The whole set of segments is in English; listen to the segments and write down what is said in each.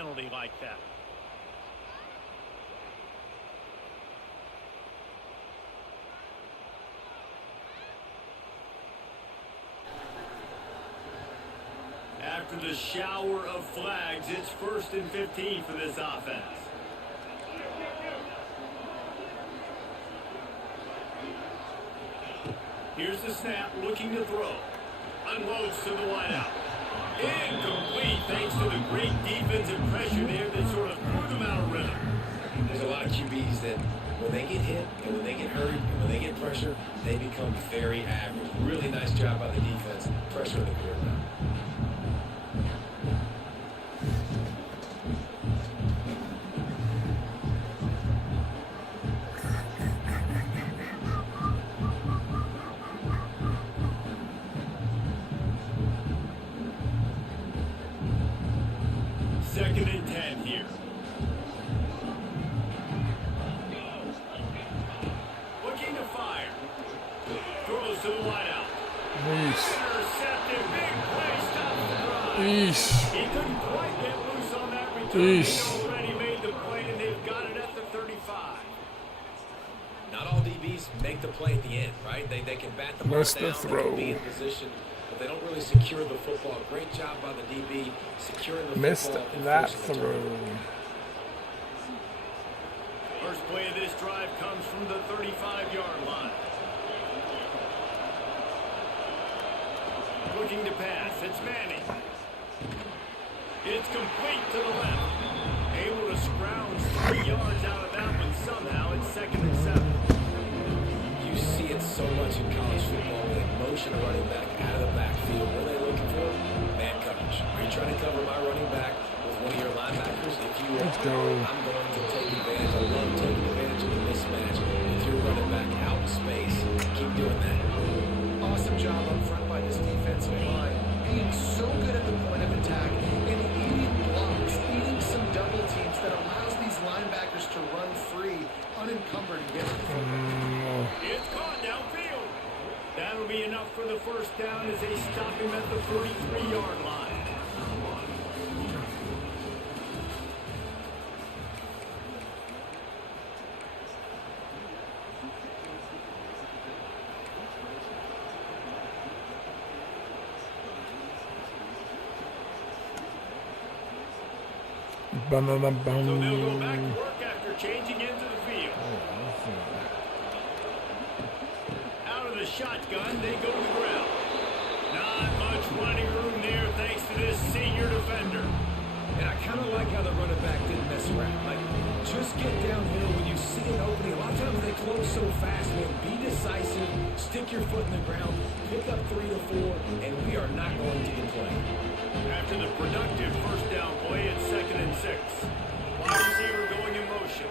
penalty like that. After the shower of flags, it's 1st and 15 for this offense. Here's the snap, looking to throw. Unloads to the wideout. Incomplete, thanks to the great defensive pressure there that sort of threw them out of rhythm. There's a lot of QBs that when they get hit and when they get hurt and when they get pressure, they become very average. Really nice job by the defense, pressure the quarterback. Second and 10 here. Looking to fire. Throws to the wideout. Intercepted. Big play. Stops the drive. He couldn't quite get loose on that return. He already made the play, and they've got it at the 35. Not all DBs make the play at the end, right? They can bat the ball down, they can be in position, but they don't really secure the football. Great job by the DB securing the football. Missed that throw. First play of this drive comes from the 35-yard line. Looking to pass. It's Manning. It's complete to the left. Able to scrounge 3 yards out of that one somehow. It's 2nd and 7. You see it so much in college football with motion a running back out of the backfield. What are they looking for? Man coverage. Are you trying to cover my running back with one of your linebackers? If you are, I'm going to take advantage. I love taking advantage of the mismatch. If you're running back out in space, keep doing that. Awesome job up front by this defensive line. Being so good at the point of attack and eating blocks, eating some double teams that allows these linebackers to run free, unencumbered and get it. It's caught downfield. That'll be enough for the first down as they stop him at the 33-yard line. So they'll go back to work after changing into the field. Out of the shotgun, they go to the ground. Not much running room there thanks to this senior defender. And I kind of like how the running back didn't mess around. Like, just get downhill when you see an opening. A lot of times they close so fast, man. Be decisive, stick your foot in the ground, pick up 3 to 4, and we are not going to complain. After the productive first down play, it's 2nd and 6. Wide receiver going in motion.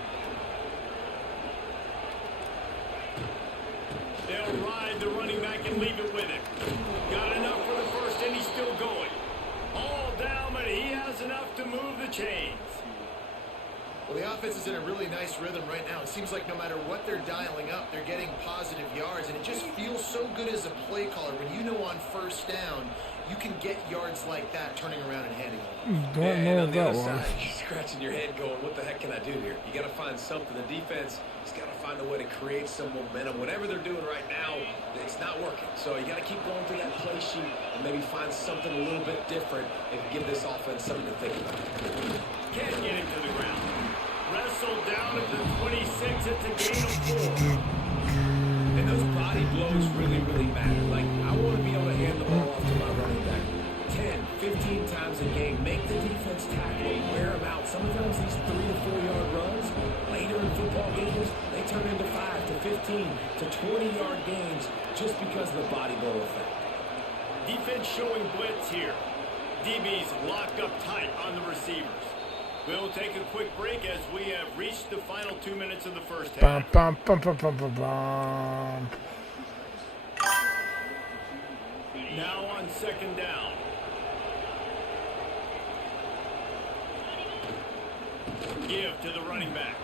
They'll ride the running back and leave it with him. Got enough for the first, and he's still going. All down, but he has enough to move the chains. Well, the offense is in a really nice rhythm right now. It seems like no matter what they're dialing up, they're getting positive yards, and it just feels so good as a play caller when you know on first down you can get yards like that turning around and handing off. Don't know what that was. You're scratching your head going, what the heck can I do here? You got to find something. The defense has got to find a way to create some momentum. Whatever they're doing right now, it's not working. So you got to keep going through that play sheet and maybe find something a little bit different and give this offense something to think about. Can't get him to the ground. Wrestled down at the 26. It's a gain of 4. And those body blows really, really matter. Like, I want to be able to hand the ball off to my running back 10, 15 times a game. Make the defense tackle and wear them out. Sometimes these 3 to 4 yard runs, later in football games, they turn into 5 to 15 to 20-yard gains just because of the body blow effect. Defense showing blitz here. DBs locked up tight on the receivers. We'll take a quick break as we have reached the final 2 minutes of the first half. Now on 2nd down. Give to the running back.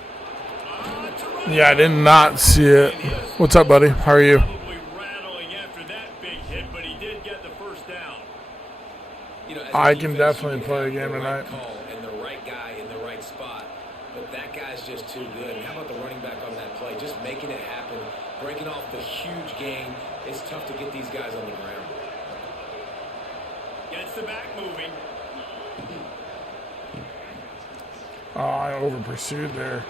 Yeah, I did not see it. What's up, buddy? How are you? Probably rattling after that big hit, but he did get the first down. You know, I can definitely play a game tonight. And the right guy spot, but that guy's just too good. And how about the running back on that play? Just making it happen, breaking off the huge gain. It's tough to get these guys on the ground. Gets the back moving. Oh, I over pursued there.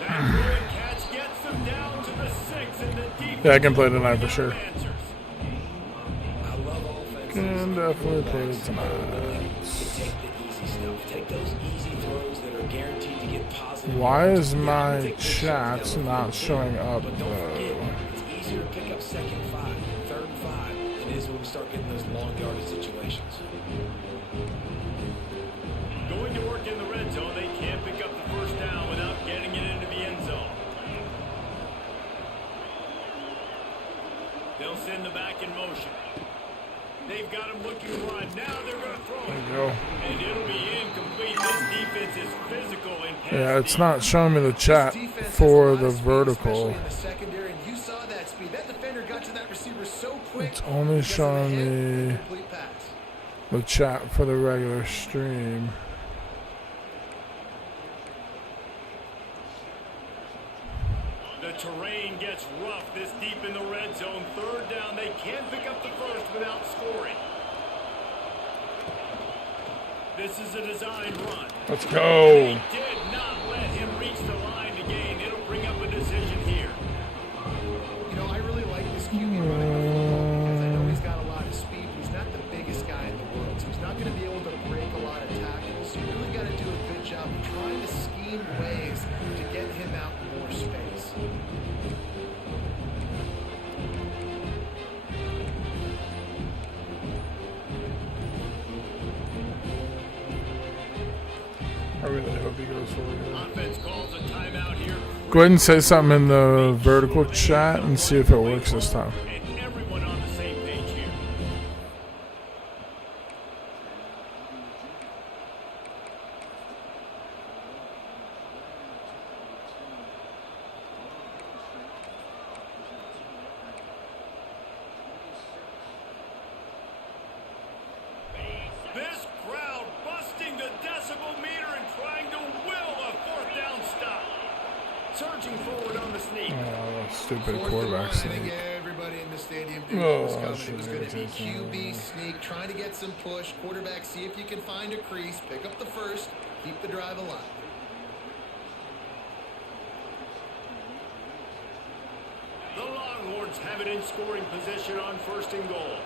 That good catch gets them down to the 6, and the defense. Yeah, I can play tonight for sure. answers. I love offenses. Can definitely play tonight. Take the easy stuff. Take those easy throws that are guaranteed to get positive. Why is my Take those chat shots down the not field. showing up But don't forget, though? it's easier to pick up 2nd 5, 3rd and 5 than it is when we start getting those long yardage situations. Going to work in the red zone, they can't pick up the first down without getting it into the end zone. They'll send the back in motion. They've got him looking to run. Now they're going to throw There it. you go. And it'll be incomplete. This defense is physical and pass Yeah, it's deep. not showing me the chat for the vertical. In the secondary, and you saw that speed. That defender got to that receiver so quick. It's only Gets in the showing hit, me complete pass. the chat for the regular stream. The terrain gets rough this deep in the red zone. 3rd down. They can't pick up the first without scoring. This is a design run. Let's They go. did not let him reach the line to gain. It'll bring up a decision here. You know, I really like this QB running the football because I know he's got a lot of speed. He's not the biggest guy in the world, so he's not going to be able to break a lot of tackles. So you really got to do a good job of trying to scheme ways to get him out in more space. I really hope he goes for it. Offense calls a timeout here. Go ahead and say something in the vertical chat and see if it works this time. And everyone on the same page here. This crowd busting the decibel meter and trying to will a 4th down stop. Surging forward on the sneak. Oh, stupid 4th and quarterback 1, I think sneak. everybody in the stadium knew Oh, what was that coming. It should was going to be irritate me. QB sneak, trying to get some push. Quarterback, see if you can find a crease, pick up the first, keep the drive alive. The Longhorns have it in scoring position on 1st and goal.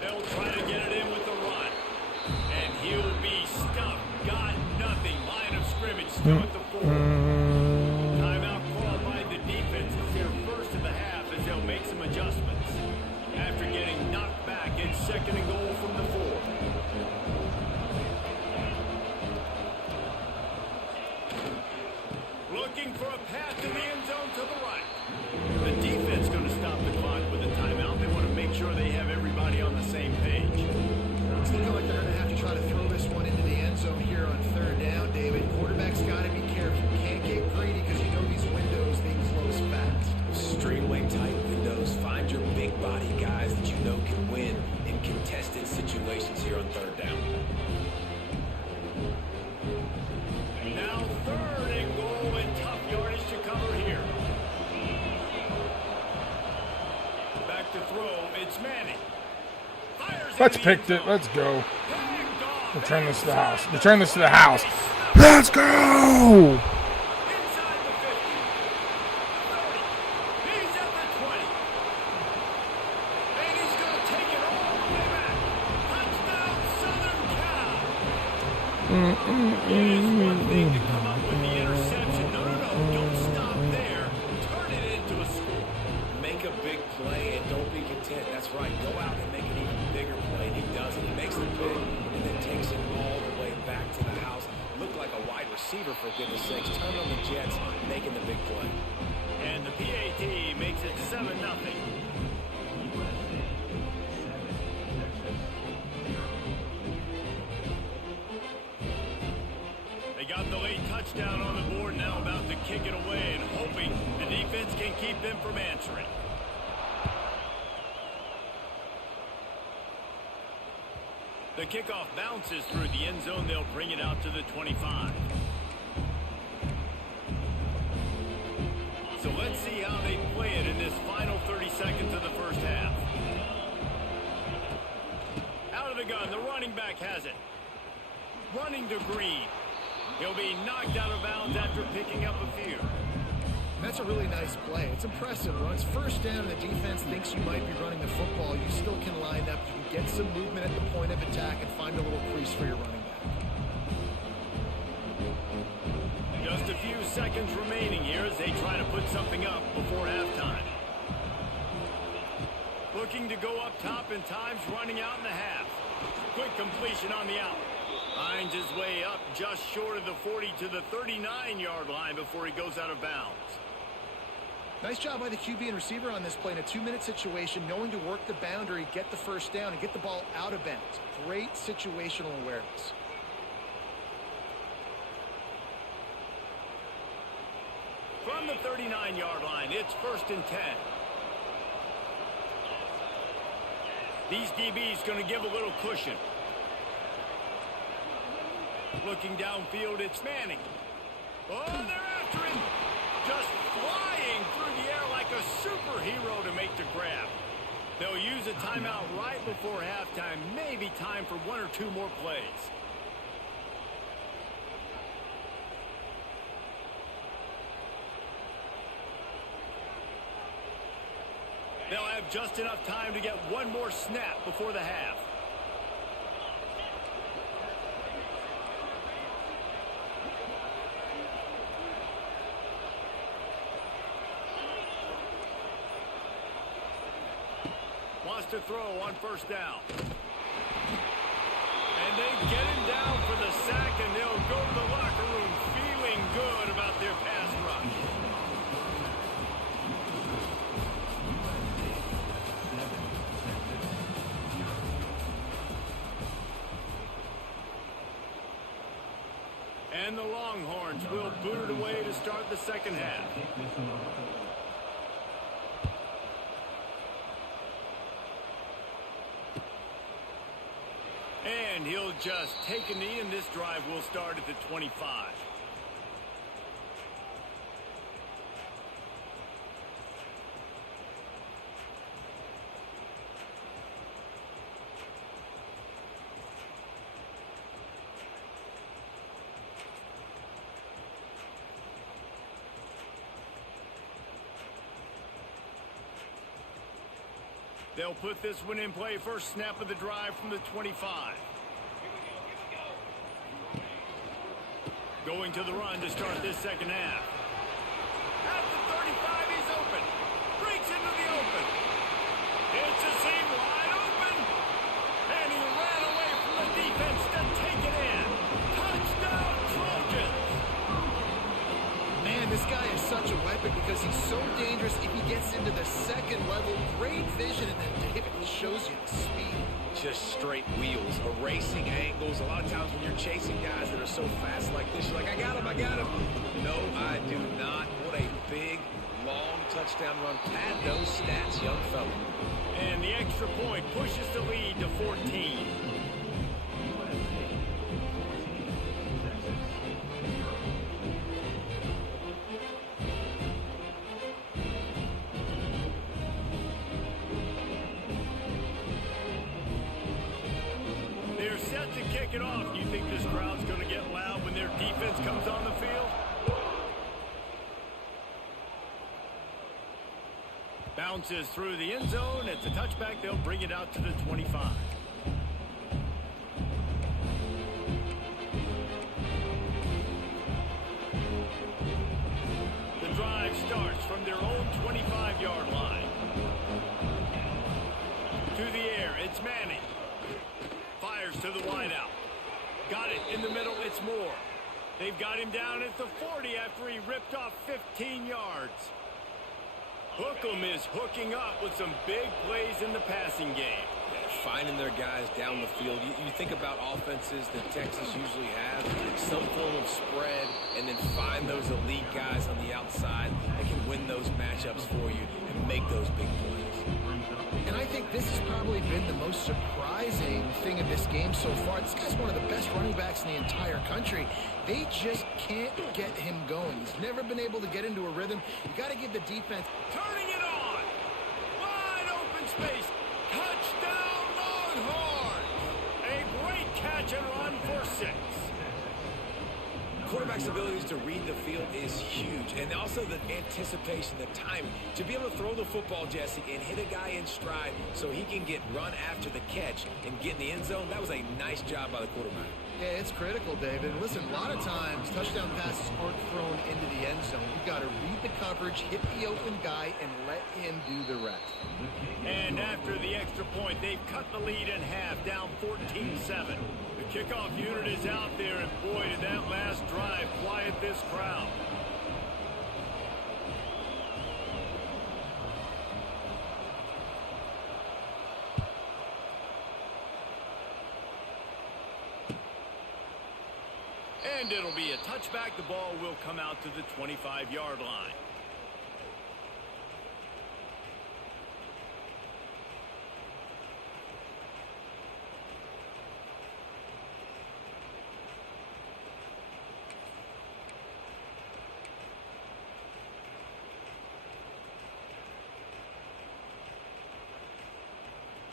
They'll try to get it in with the run. And he'll be stuffed. Got nothing. Line of scrimmage still at the 4. Timeout called by the defense. It's their first of the half as they'll make some adjustments. After getting knocked back in 2nd and goal from the 4. Looking for a path to the end zone to the right. The defense going to stop the clock with a timeout. They want to make sure they have everybody on the same page. It's looking like they're going to have to try to throw this one into the end zone here on 3rd down, David. Quarterback's got to be careful. Can't get greedy because you know these windows, they close fast. Extremely tight windows. Find your big body guys that you know can win in contested situations here on 3rd down. Now 3rd and goal and tough yardage to cover here. Back to throw. It's Manning. Fires Let's in the pick end it. zone. Let's go. Picked off. Return this to the house. Return this to the house. Let's go. Inside the 50. 30. He's at the 20. And he's going to take it all the way back. Touchdown, Southern Cal. It is one thing to come up with the interception. No, don't stop there. Turn it into a score. Make a big play and don't be content. That's right. Go out and make an even bigger play. And he does it. He makes the pick and then takes it all the way back to the house. Looked like a wide receiver, for goodness sakes. Turn on the Jets, making the big play. And the PAT makes it 7-0. They got the late touchdown on the board, now about to kick it away and hoping the defense can keep them from answering. The kickoff bounces through the end zone. They'll bring it out to the 25. So let's see how they play it in this final 30 seconds of the first half. Out of the gun, the running back has it. Running to Green. He'll be knocked out of bounds after picking up a few. And that's a really nice play. It's impressive. When it's first down and the defense thinks you might be running the football, you still can line up. You can get some movement at the point of attack and find a little crease for your running back. Just a few seconds remaining here as they try to put something up before halftime. Looking to go up top, and time's running out in the half. Quick completion on the out. Finds his way up just short of the 40 to the 39-yard line before he goes out of bounds. Nice job by the QB and receiver on this play in a 2-minute situation, knowing to work the boundary, get the first down, and get the ball out of bounds. Great situational awareness. From the 39-yard line, it's 1st and 10. These DBs going to give a little cushion. Looking downfield, it's Manning. Oh, they're after him. Just flying through the air like a superhero to make the grab. They'll use a timeout right before halftime. Maybe time for 1 or 2 more plays. They'll have just enough time to get 1 more snap before the half. Wants to throw on 1st down. And they get him down for the sack, and they'll go to the locker room feeling good about their pass rush. And the Longhorns will boot it away to start the second half. And he'll just take a knee, and this drive will start at the 25. They'll put this one in play. First snap of the drive from the 25. Going to the run to start this second half. At the 35, he's open. Breaks into the open. It's a seam wide open. And he ran away from the defense to take it in. Touchdown, Trojans. Man, this guy is such a weapon because he's so dangerous if he gets into the second level. Great vision, and then David shows you the speed. Just straight wheels, erasing angles. A lot of times when you're chasing guys that are so fast like this, you're like, I got him, I got him. No, I do not. What a big, long touchdown run. Pad those stats, young fella. And the extra point pushes the lead to 14. They're set to kick it off. Do you think this crowd's going to get loud when their defense comes on the field? Bounces through the end zone. It's a touchback. They'll bring it out to the 25. The drive starts from their own 25-yard line. To the air, it's Manning. Fires to the wideout. Got it in the middle, it's Moore. They've got him down at the 40 after he ripped off 15 yards. Hookem is hooking up with some big plays in the passing game. finding their guys down the field. You think about offenses that Texas usually have, some form of spread, and then find those elite guys on the outside that can win those matchups for you and make those big plays. And I think this has probably been the most surprising thing in this game so far. This guy's one of the best running backs in the entire country. They just can't get him going. He's never been able to get into a rhythm. You got to give the defense. Turning it on. Wide open space. Touchdown Longhorns. A great catch and run for 6. Quarterback's abilities to read the field is huge, and also the anticipation, the timing. To be able to throw the football, Jesse, and hit a guy in stride so he can get run after the catch and get in the end zone, that was a nice job by the quarterback. Yeah, it's critical, David. Listen, a lot of times touchdown passes aren't thrown into the end zone. You've got to read the coverage, hit the open guy, and let him do the rest. And after the extra point, they've cut the lead in half, down 14-7. The kickoff unit is out there, and boy, did that last drive quiet this crowd. And it'll be a touchback. The ball will come out to the 25-yard line.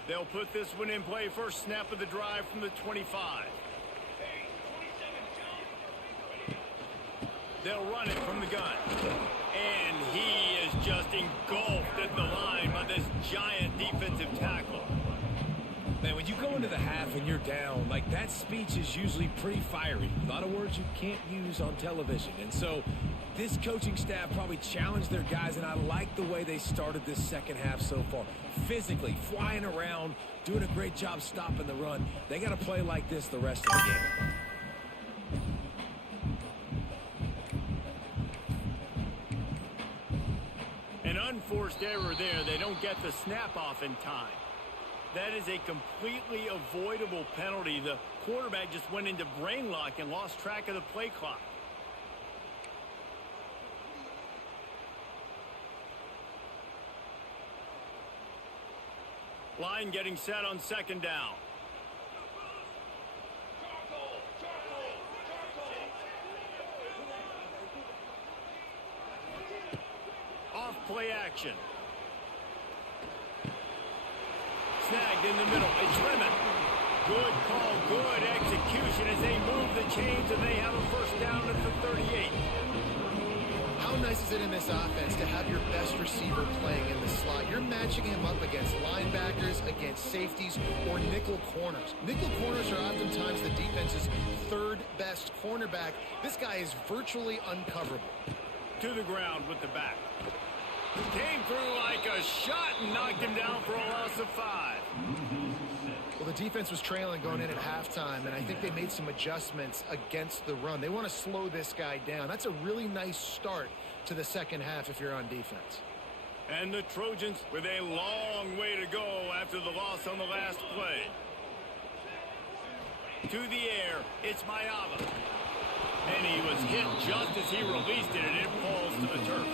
They'll put this one in play. First snap of the drive from the 25. They'll run it from the gun. And he is just engulfed at the line by this giant defensive tackle. Man, when you go into the half and you're down, like, that speech is usually pretty fiery. A lot of words you can't use on television. And so this coaching staff probably challenged their guys, and I like the way they started this second half so far. Physically, flying around, doing a great job stopping the run. They got to play like this the rest of the game. An unforced error there. They don't get the snap off in time. That is a completely avoidable penalty. The quarterback just went into brain lock and lost track of the play clock. Line getting set on second down. Off play action. Snagged in the middle. It's Lemon. Good call, good execution as they move the chains, and they have a first down at the 38. How nice is it in this offense to have your best receiver playing in the slot? You're matching him up against linebackers, against safeties, or nickel corners. Nickel corners are oftentimes the defense's third best cornerback. This guy is virtually uncoverable. To the ground with the back. Came through like a shot and knocked him down for a loss of 5. Well, the defense was trailing going in at halftime, and I think they made some adjustments against the run. They want to slow this guy down. That's a really nice start to the second half if you're on defense. And the Trojans with a long way to go after the loss on the last play. To the air, it's Mayava. And he was hit just as he released it, and it falls to the turf.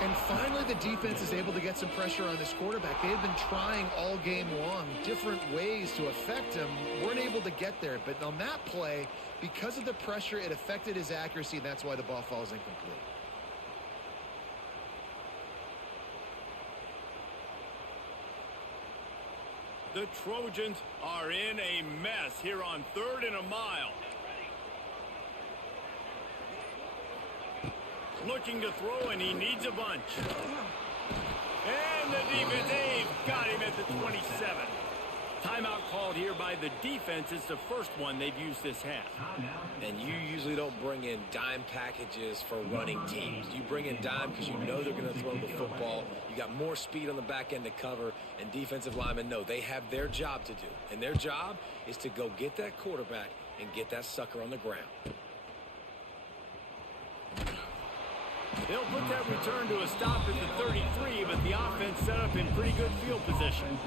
And finally, the defense is able to get some pressure on this quarterback. They have been trying all game long different ways to affect him. Weren't able to get there. But on that play, because of the pressure, it affected his accuracy, and that's why the ball falls incomplete. The Trojans are in a mess here on 3rd and a mile. Looking to throw, and he needs a bunch. And the defense, they've got him at the 27. Timeout called here by the defense. It's the first one they've used this half. And you usually don't bring in dime packages for running teams. You bring in dime because you know they're going to throw the football. You got more speed on the back end to cover, and defensive linemen know they have their job to do. And their job is to go get that quarterback and get that sucker on the ground. They'll put that return to a stop at the 33, but the offense set up in pretty good field position.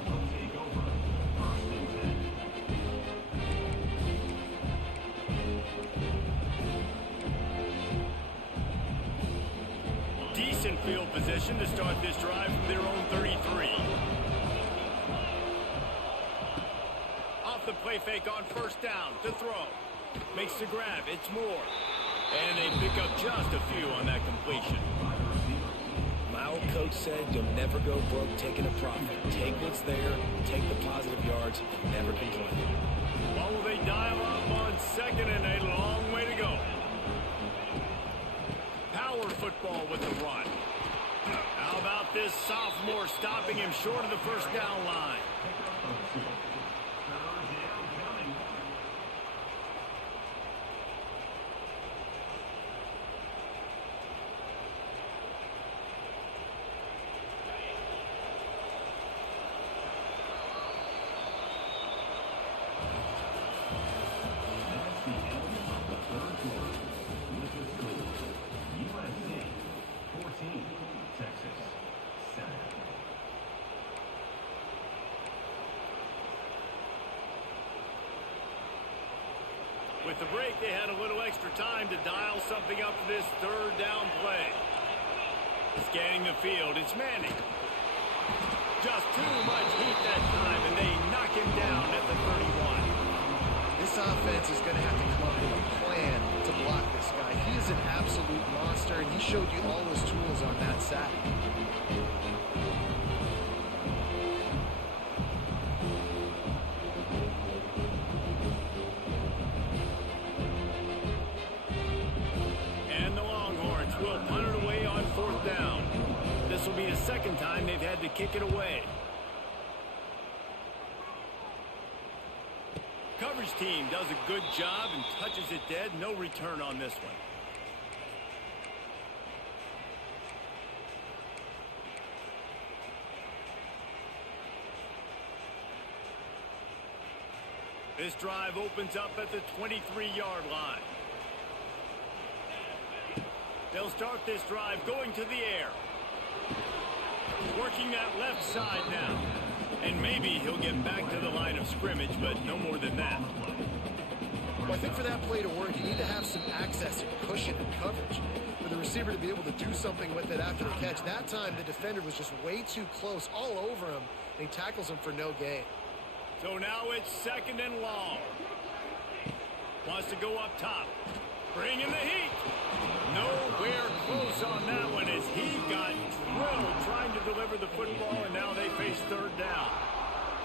field position to start this drive from their own 33. Off the play fake on first down to throw. Makes the grab. It's Moore. And they pick up just a few on that completion. My old coach said you'll never go broke taking a profit. Take what's there, take the positive yards, and never complain. Well, will they dial up on 2nd and a long way to go? Power football with the run. How about this sophomore stopping him short of the first down line? With the break, they had a little extra time to dial something up for this third down play. Scanning the field, it's Manning. Just too much heat that time, and they knock him down at the 31. This offense is going to have to come up with a plan to block this guy. He is an absolute monster, and he showed you all his tools on that sack. This will be the second time they've had to kick it away. Coverage team does a good job and touches it dead. No return on this one. This drive opens up at the 23-yard line. They'll start this drive going to the air. Working that left side now. And maybe he'll get back to the line of scrimmage, but no more than that. Well, I think for that play to work, you need to have some access and cushion and coverage for the receiver to be able to do something with it after the catch. That time, the defender was just way too close, all over him, and he tackles him for no gain. So now it's 2nd and long. Wants to go up top. Bring in the heat. Nowhere close on that one as he got drilled trying to deliver the football, and now they face third down.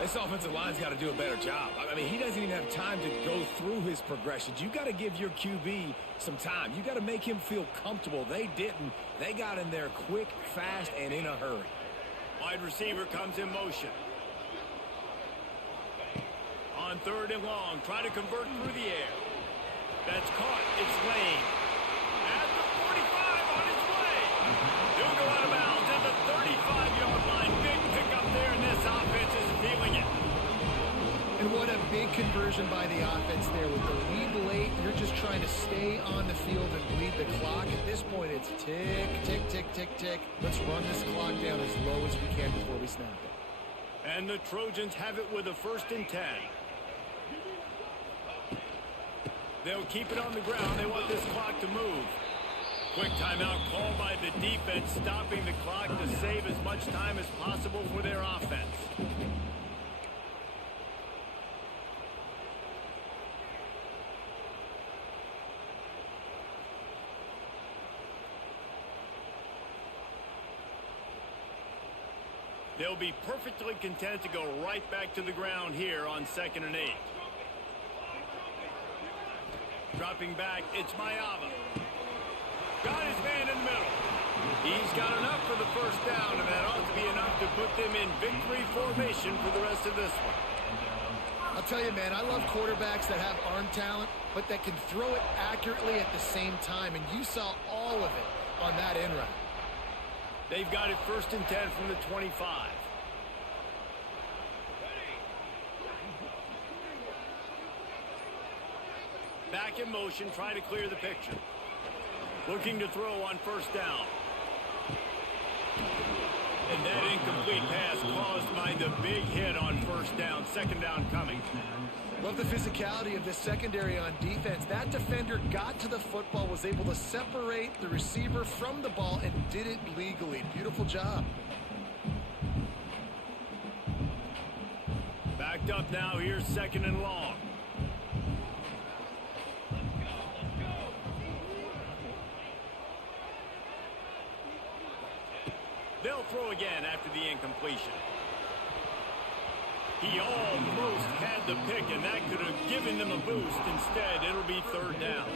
This offensive line's got to do a better job. I mean, he doesn't even have time to go through his progressions. You got to give your QB some time. You got to make him feel comfortable. They didn't. They got in there quick, fast, and in a hurry. Wide receiver comes in motion. On 3rd and long, try to convert through the air. That's caught. It's Lane. At the 45 on his way. He'll go out of bounds at the 35-yard line. Big pickup there, and this offense is feeling it. And what a big conversion by the offense there. With the lead late, you're just trying to stay on the field and bleed the clock. At this point, it's tick, tick, tick, tick, tick. Let's run this clock down as low as we can before we snap it. And the Trojans have it with a 1st and 10. They'll keep it on the ground. They want this clock to move. Quick timeout called by the defense, stopping the clock to save as much time as possible for their offense. They'll be perfectly content to go right back to the ground here on 2nd and 8. Dropping back, it's Mayava. Got his man in the middle. He's got enough for the first down, and that ought to be enough to put them in victory formation for the rest of this one. I'll tell you, man, I love quarterbacks that have arm talent, but that can throw it accurately at the same time, and you saw all of it on that in route. They've got it 1st and 10 from the 25. Back in motion, trying to clear the picture. Looking to throw on 1st down. And that incomplete pass caused by the big hit on first down, second down coming. Love the physicality of this secondary on defense. That defender got to the football, was able to separate the receiver from the ball, and did it legally. Beautiful job. Backed up now, here's second and long. They'll throw again after the incompletion. He almost had the pick, and that could have given them a boost. Instead, it'll be third down.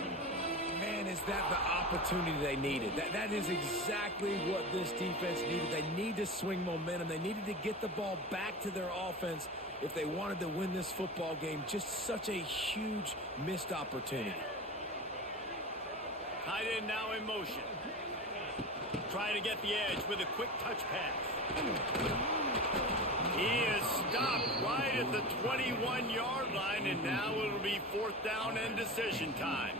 Man, is that the opportunity they needed? That is exactly what this defense needed. They need to swing momentum. They needed to get the ball back to their offense if they wanted to win this football game. Just such a huge missed opportunity. Tight end now in motion. Trying to get the edge with a quick touch pass. He is stopped right at the 21-yard line, and now it'll be fourth down and decision time.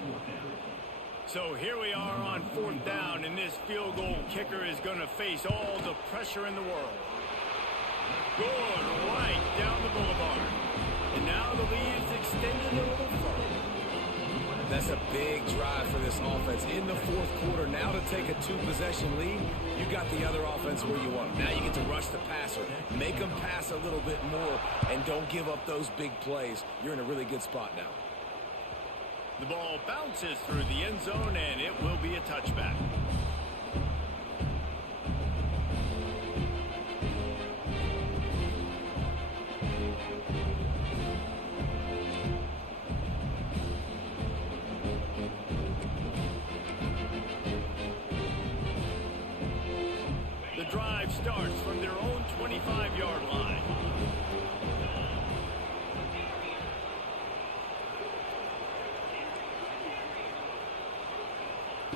So here we are on fourth down, and this field goal kicker is going to face all the pressure in the world. Good right down the boulevard. And now the lead is extended a little further. That's a big drive for this offense in the fourth quarter. Now to take a two-possession lead, you got the other offense where you want them. Now you get to rush the passer, make them pass a little bit more, and don't give up those big plays. You're in a really good spot now. The ball bounces through the end zone, and it will be a touchback. The drive starts from their own 25-yard line.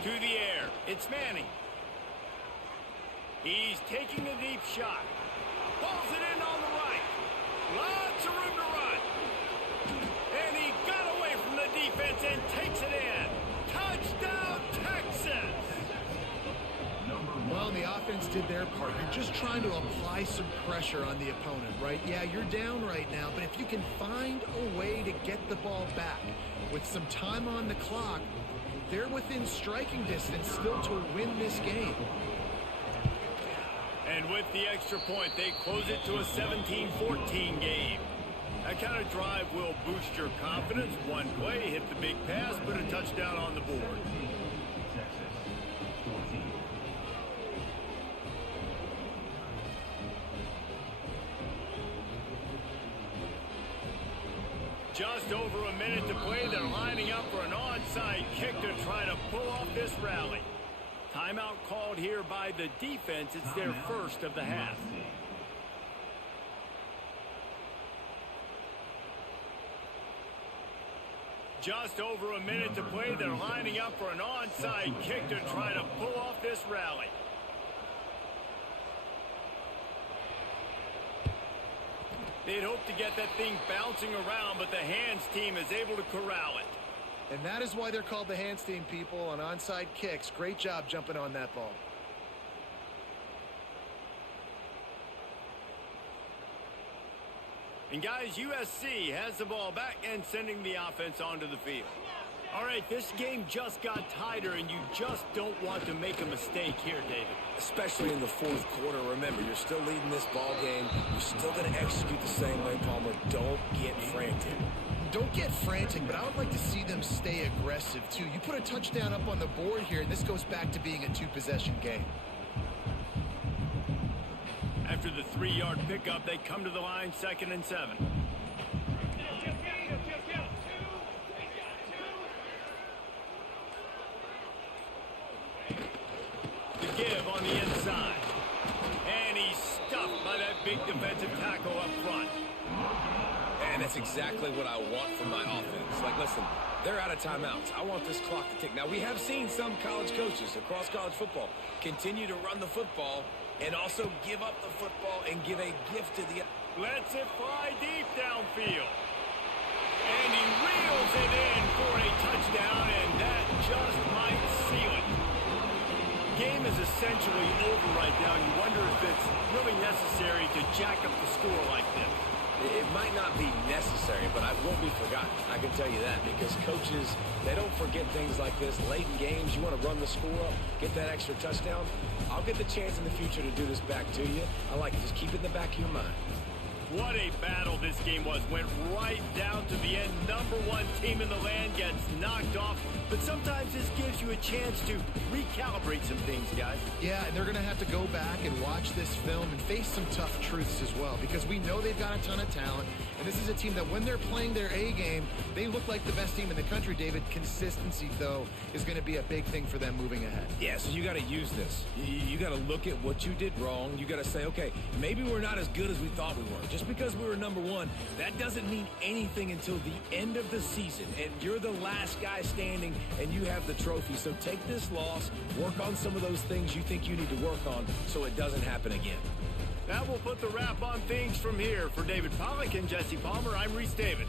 To the air, it's Manning. He's taking a deep shot. Pulls it in on the right. Lots of room to run. And he got away from the defense and takes it in. Touchdown, Texas! Well, the offense did their part. You're just trying to apply some pressure on the opponent, right? Yeah, you're down right now, but if you can find a way to get the ball back with some time on the clock, they're within striking distance still to win this game. And with the extra point, they close it to a 17-14 game. That kind of drive will boost your confidence. One play, hit the big pass, put a touchdown on the board. Just over a minute to play. They're lining up for an onside kick to try to pull off this rally. Timeout called here by the defense. It's their first of the half. Just over a minute to play. They're lining up for an onside kick to try to pull off this rally. They'd hope to get that thing bouncing around, but the hands team is able to corral it. And that is why they're called the hands team, people, on onside kicks. Great job jumping on that ball. And guys, USC has the ball back and sending the offense onto the field. All right, this game just got tighter, and you just don't want to make a mistake here, David. Especially in the fourth quarter. Remember, you're still leading this ball game. You're still going to execute the same way, Palmer. Don't get frantic. Don't get frantic, but I would like to see them stay aggressive, too. You put a touchdown up on the board here, and this goes back to being a two-possession game. After the 3-yard pickup, they come to the line, 2nd and 7. The give on the inside. And he's stuffed by that big defensive tackle up front. And that's exactly what I want from my offense. Like, listen, they're out of timeouts. I want this clock to tick. Now, we have seen some college coaches across college football continue to run the football and also give up the football and give a gift to the... Lets it fly deep downfield. And he reels it in for a touchdown, and that just might seal it. Game is essentially over right now. You wonder if it's really necessary to jack up the score like this. It might not be necessary, but it won't be forgotten. I can tell you that, because coaches, they don't forget things like this. Late in games, you want to run the score up, get that extra touchdown. I'll get the chance in the future to do this back to you. I like it. Just keep it in the back of your mind. What a battle this game was. Went right down to the end. Number one team in the land gets knocked off. But sometimes this gives you a chance to recalibrate some things, guys. Yeah, and they're going to have to go back and watch this film and face some tough truths as well, because we know they've got a ton of talent. And this is a team that when they're playing their A game, they look like the best team in the country, David. Consistency, though, is going to be a big thing for them moving ahead. Yeah, so you got to use this. You got to look at what you did wrong. You got to say, okay, maybe we're not as good as we thought we were. Just because we were number one, that doesn't mean anything until the end of the season. And you're the last guy standing, and you have the trophy. So take this loss, work on some of those things you think you need to work on so it doesn't happen again. That will put the wrap on things from here. For David Pollack and Jesse Palmer, I'm Reese David.